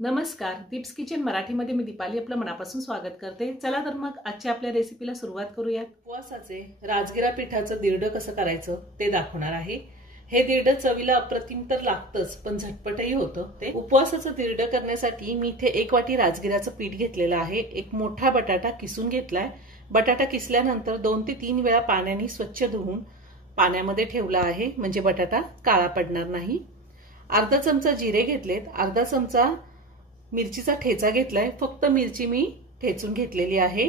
नमस्कार, दीप्स किचन मराठीमध्ये मी दीपाली आपलं मनापासून स्वागत करते। चला तर मग आजच्या आपल्या रेसिपीला सुरुवात करूया। उपवासाचे राजगिरा पिठाचं दिरडं कसं करायचं ते दाखवणार आहे। हे दिरडं चवीला अप्रतिम तर लागतंच, पण झटपटही होतं। ते उपवासाचं दिरडं करण्यासाठी मी इथे 1 वाटी राजगिराचं पीठ घेतलेलं आहे। एक मोठा बटाटा किसून घेतलाय। बटाटा किसल्यानंतर 2 ते 3 वेळा पाण्याने स्वच्छ धुवून पाण्यामध्ये ठेवला आहे, म्हणजे बटाटा काळा पडणार नाही। अर्धा चमचा जिरे घेतलेत, अर्धा चमचा मिरचीचा ठेचा घेतलाय। फक्त मिरची मी ठेचून घेतलेली आहे।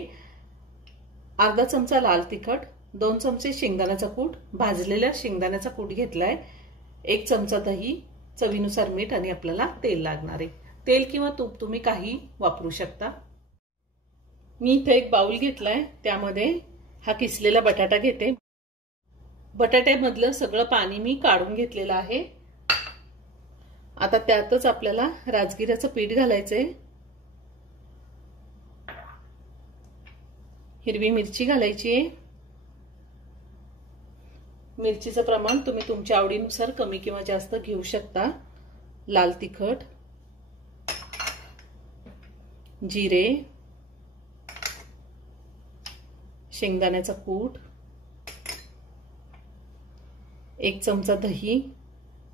अर्धा चमचा लाल तिखट, 2 चमचे शेंगदाण्याचा कूट, भाजलेल्या शेंगदाण्याचा कूट घेतलाय, 1 चमचा दही, चवीनुसार मीठ आणि आपल्याला तेल लागणार आहे। तेल किंवा तूप तुम्ही काही वापरू शकता। मी इथे एक बाउल घेतलाय, त्यामध्ये हा किसलेला बटाटा घेते। बटाट्यामधलं सगळं पाणी मी काढून घेतलेलं आहे। आता त्यातच आपल्याला राजगिराचं पीठ घालायचंय। हिरवी मिरची घालायची आहे। मिरचीचं प्रमाण तुम्ही तुमच्या आवडीनुसार कमी किंवा जास्त घेऊ शकता। लाल तिखट, जिरे, शेंगदाण्याचा कूट, 1 चमचा दही।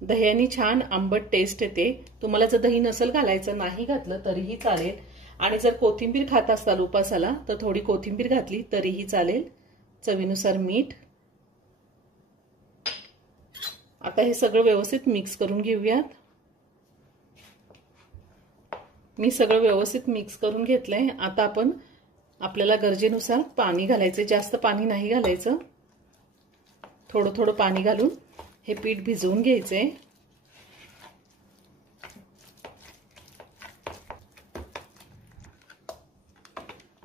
दह्याने छान आंबट टेस्ट येते। तुम्हाला जर दही नसेल घालायचं, नाही घातलं तरीही चालेल। आणि जर कोथिंबीर खात असाल उपासाला तर थोडी कोथिंबीर घातली तरीही चालेल। चवीनुसार मीठ। आता हे सगळं व्यवस्थित मिक्स करून घेऊयात। मी सगळं व्यवस्थित मिक्स करून घेतलंय। आता आपण आपल्याला गरजेनुसार पाणी घालायचं। जास्त पाणी नाही घालायचं, थोडं थोडं पाणी घालून हे पीठ भिजवून घ्यायचंय।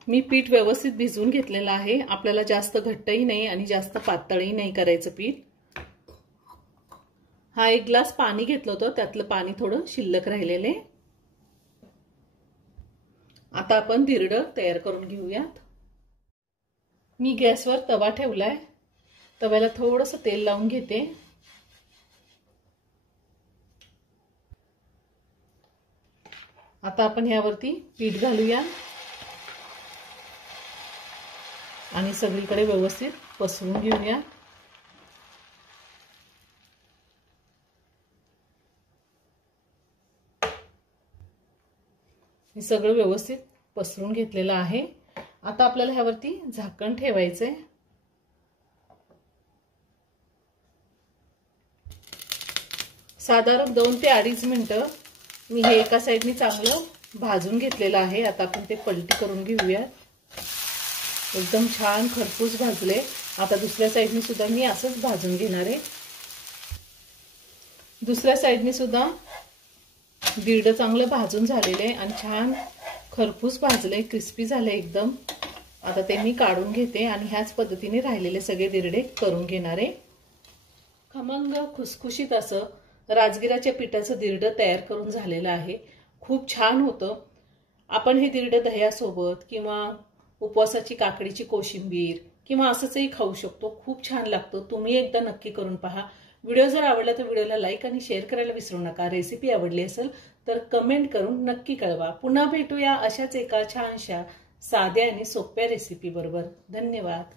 मी पीठ व्यवस्थित भिजवून घेतलेलं आहे। आपल्याला जास्त घट्टही नाही आणि जास्त पातळही नाही करायचं पीठ। हा 1 ग्लास पाणी घेतलं होतं, त्यातलं पाणी थोडं शिल्लक राहिलेले। आता आपण दिरडं तयार करून घेऊयात। मी गॅसवर तवा ठेवलाय, तव्याला थोडंसं तेल लावून घेते। आता आपण यावरती पीठ घालूया आणि सगळीकडे व्यवस्थित पसरवून घेऊया। हे सगळं व्यवस्थित पसरवून घेतलेलं आहे। आता आपल्याला ह्यावरती झाकण ठेवायचंय। साधारण 2 ते 2.5 मिनिटं मी हे एका साइडनी चांगलं भाजून घेतलेलं आहे। आता आपण ते पलटी करून घेऊया। एकदम छान खरपूस भाजले। आता दुसऱ्या साइडनी सुद्धा मी असंच भाजून घेणार आहे। दुसऱ्या साइडनी सुद्धा दिरडं चांगलं भाजून झालेलं आहे आणि छान खरपूस भाजले, क्रिस्पी झाले एकदम। आता ते मी काढून घेते आणि ह्याच पद्धतीने राहिलेले सगळे दिरडे करून घेणार आहे। खमंग खुसखुशीत असं राजगिराच्या पिठाचं दिरडं तयार करून झालेलं आहे। खूप छान होतं। आपण हे दिरडं दह्यासोबत किंवा उपवासाची काकडीची कोशिंबीर किंवा असंचही खाऊ शकतो। खूप छान लागतं। तुम्ही एकदा नक्की करून पहा। व्हिडिओ जर आवडला तर व्हिडिओला लाईक आणि शेअर करायला विसरू नका। रेसिपी आवडली असेल तर कमेंट करून नक्की कळवा। पुन्हा भेटूया अशाच एका छानशा साध्या आणि सोप्या रेसिपी बरोबर। धन्यवाद।